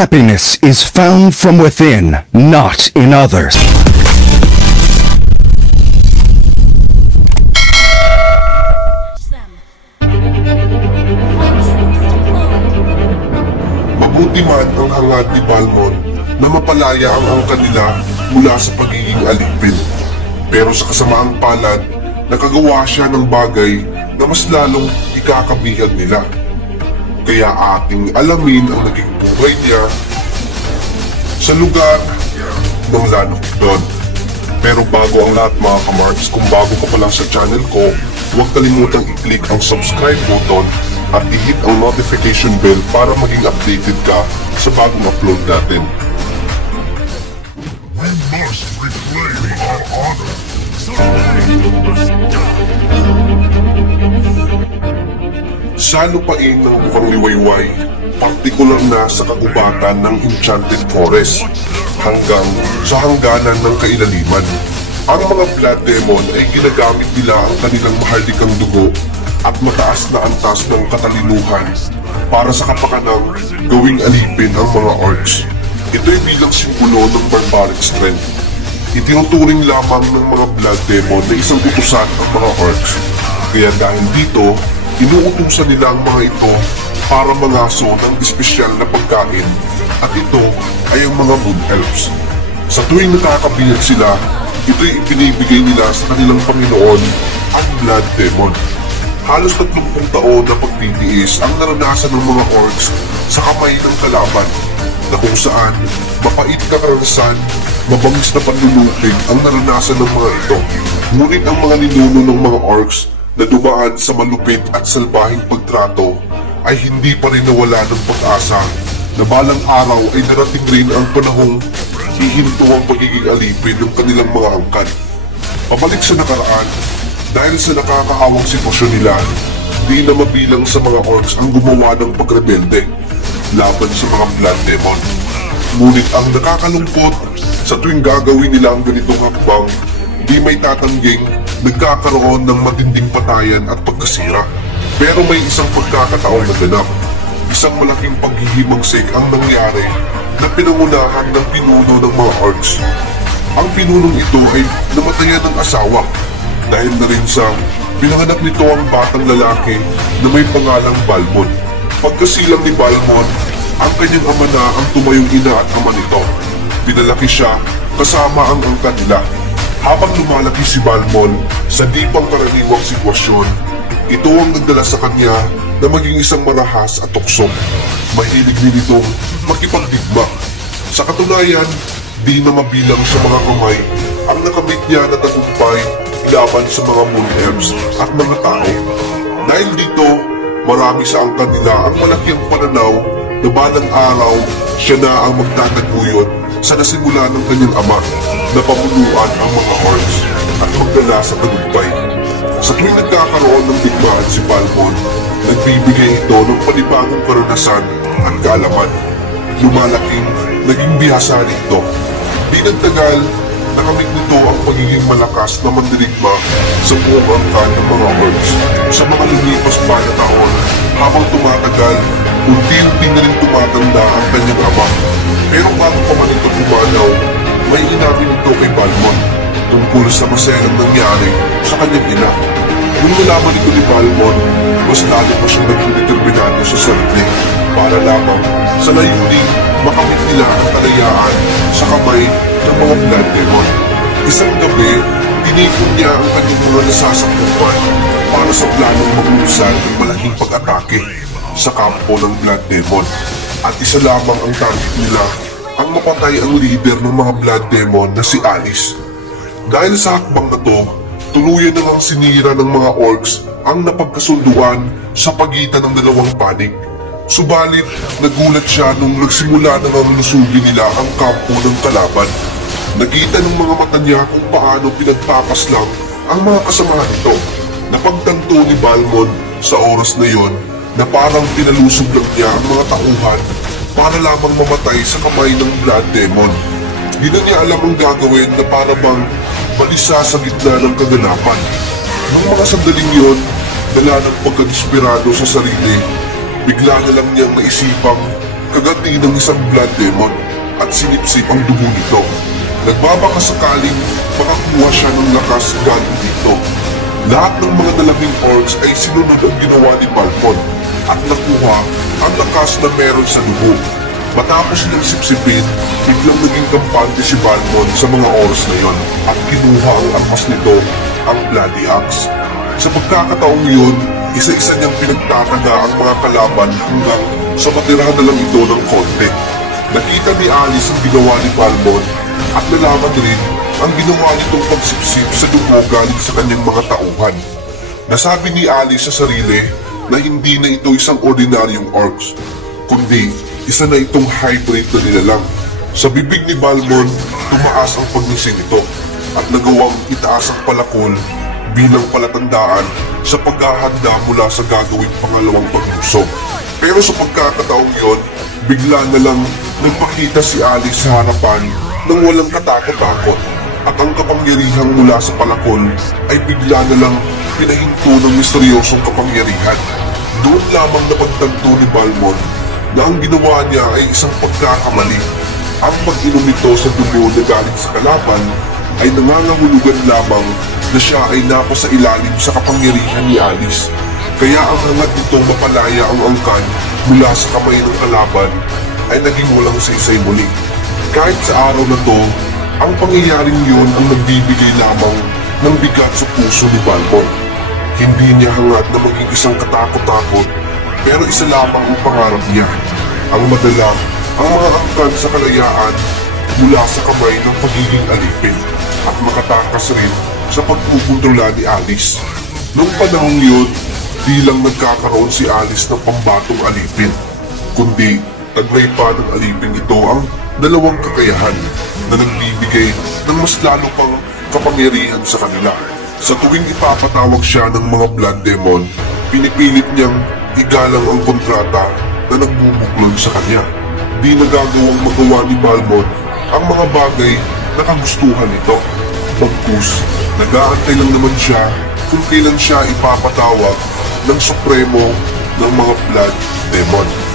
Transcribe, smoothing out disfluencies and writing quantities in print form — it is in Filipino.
Happiness is found from within, not in others. Mabuti man ang hangad ni Balmon na mapalaya ang angkan nila mula sa pagiging alipin. Pero sa kasamaang palad, nakagawa siya ng bagay na mas lalong ikakabihag nila. Kaya ating alamin ang naging buhay niya sa lugar ng Land of Blood. Pero bago ang lahat mga kamarks, kung bago ka pa lang sa channel ko, huwag kalimutang i-click ang subscribe button at i-hit ang notification bell para maging updated ka sa bagong upload natin. We must reclaim our honor. Sa lupain ng Bukang Liwayway, partikular na sa kagubatan ng Enchanted Forest hanggang sa hangganan ng kailaliman. Ang mga Blood Demon ay ginagamit nila ang kanilang maharlikang dugo at mataas na antas ng katalinuhan para sa kapakanang gawing alipin ang mga orcs. Ito'y bilang simbolo ng barbaric strength. Itinuturing lamang ng mga Blood Demon na isang utusan ang mga orcs. Kaya dahil dito, inuutusan nila ang mga ito para mangaso ng espesyal na pagkain at ito ay ang mga Moon Elves. Sa tuwing nakakabihag sila, ito'y ipinibigay nila sa kanilang Panginoon, ang Blood Demon. Halos 30 taon na pagtitiis ang naranasan ng mga orcs sa kamay ng kalaban, na kung saan mapait karanasan, mabangis na panlulupig ang naranasan ng mga ito. Ngunit ang mga ninuno ng mga orcs na dumaan sa malupit at salbahing pagtrato ay hindi pa rin nawala ng pag-asa na balang araw ay darating rin ang panahong hihinto ang pagiging alipin ng kanilang mga angkan. Pabalik sa nakaraan, dahil sa nakakaawang sitwasyon nila, di na mabilang sa mga orcs ang gumawa ng pagrebelde laban sa mga Blood Demon. Ngunit ang nakakalungkot, sa tuwing gagawin nila ang ganitong hakbang, di may tatangging nagkakaroon ng matinding patayan at pagkasira. Pero may isang pagkakataon na ganap. Isang malaking paghihimagsik ang nangyari na pinangunahan ng pinuno ng mga orcs. Ang pinunong ito ay namatayan ng asawa dahil na rin sa pinanganak nito ang batang lalaki na may pangalang Balmon. Pagkasilang ni Balmon, ang kanyang ama na ang tumayong ina at ama nito. Pinalaki siya kasama ang angkan nila. Habang lumalaki si Balmon sa di pang karaniwang sitwasyon, ito ang nagdala sa kanya na maging isang marahas at tuksong. Mahilig din itong makipagdigma. Sa katunayan, di na mabilang sa mga kamay ang nakamit niya na tagumpay laban sa mga Moon Elves at mga tao. Dahil dito, marami sa angkan nila ang malaki ang pananaw na balang araw siya na ang magtataguyod sa nasimula ng kanyang ama na pamuluan ang mga orcs at magdala sa tagumpay. Sa tuwing nagkakaroon ng digmaan si Balmon, nagbibigay ito ng panibagong karanasan at kaalaman. Lumalaking naging bihasa nito. Di nagtagal, nakamit nito ang pagiging malakas na mandirigma sa buong angkan ng mga orcs. Sa mga lumipas pa na taon, habang tumatagal, unti-unti na rin tumatanda ang kanyang ama. Pero bago pa man ito pumanaw, may inamin ito kay Balmon tungkol sa masayang nangyari sa kanyang ina. Nung nalaman ito ni Balmon, mas lalo pa siyang naging determinado sa sarili para lamang sa layuning makamit nila ang kalayaan sa kamay ng mga Blood Demon. Isang gabi, tinipon niya ang kanyang mga nasasakupan para sa planong mag-uusal ng malaking pag-atake sa kampo ng Blood Demon. At isa lamang ang target nila, ang mapatay ang leader ng mga Blood Demon na si Alice. Dahil sa hakbang na to, tuluyan na ngang sinira ng mga orcs ang napagkasunduan sa pagitan ng dalawang panig. Subalit, nagulat siya nung nagsimula na ngang lusugin nila ang kampo ng kalaban. Nakita ng mga mata niya kung paano pinagpapaslang ang mga kasamahan nito. Napagtanto ni Balmon sa oras na yon na parang pinalusog lang niya ang mga tauhan para lamang mamatay sa kamay ng Blood Demon. Di na niya alam ang gagawin na para bang balisa sa gitna ng kaganapan. Nung mga sandaling yon, dala ng pagkadesperado sa sarili, bigla na lang niyang naisipang kagati ng isang blood demon at sinipsip ang dugo nito. Nagbabaka sakaling makakuha siya ng lakas galing dito. Lahat ng mga dalawing orcs ay sinunod ang ginawa ni Balmon at nakuha ang lakas na meron sa dugo. Matapos niyang sipsipin, biglang naging kampante si Balmon sa mga oras na yon at kinuha ang armas nito, ang Bloody Axe. Sa pagkakataong yun, isa-isa niyang pinagtataga ang mga kalaban hanggang sa matirahan na lang ito ng konti. Nakita ni Alice ang ginawa ni Balmon at nalaman rin ang ginawa nitong pagsipsip sa dugo galing sa kanyang mga tauhan. Nasabi ni Alice sa sarili na hindi na ito isang ordinaryong orcs, kundi isa na itong hybrid na nilalang. Sa bibig ni Balmon, tumaas ang pagnising nito at nagawang itaas ang palakol bilang palatandaan sa paghahanda mula sa gagawing pangalawang paglusog. Pero sa pagkakataong yon, bigla na lang nagpakita si Alice sa harapan ng walang katakot-takot at ang kapangyarihang mula sa palakol ay bigla na lang pinahinto ng misteryosong kapangyarihan. Doon lamang napagtanto ni Balmon na ang ginawa niya ay isang pagkakamali. Ang pag-inom nito sa dugo na galing sa kalaban ay nangangahulugan lamang na siya ay napasa ilalim sa kapangyarihan ni Alice. Kaya ang hangat nitong mapalaya ang angkan mula sa kamay ng kalaban ay naging walang saysay muli. Kahit sa araw na to, ang pangyayaring yun ang nagbibigay lamang ng bigat sa puso ni Balmon. Hindi niya hangat na maging isang katakot-takot, pero isa lamang ang pangarap niya, ang madala ang mga angkan sa kalayaan mula sa kamay ng pagiging alipin at makatakas rin sa pagpupuntrola ni Alice. Noong panahong yun, di lang nagkakaroon si Alice ng pambatong alipin, kundi taglay pa ng alipin ito ang dalawang kakayahan na nagbibigay ng mas lalo pang kapangyarihan sa kanila. Sa tuwing ipapatawag siya ng mga blood demon, pinipilit niyang igalang ang kontrata na nagbubuklod sa kanya. Di nagagawang magawa ni Balmon ang mga bagay na kagustuhan nito. Bagkus, nag-aantay lang naman siya kung kailan siya ipapatawag ng supremo ng mga blood demon.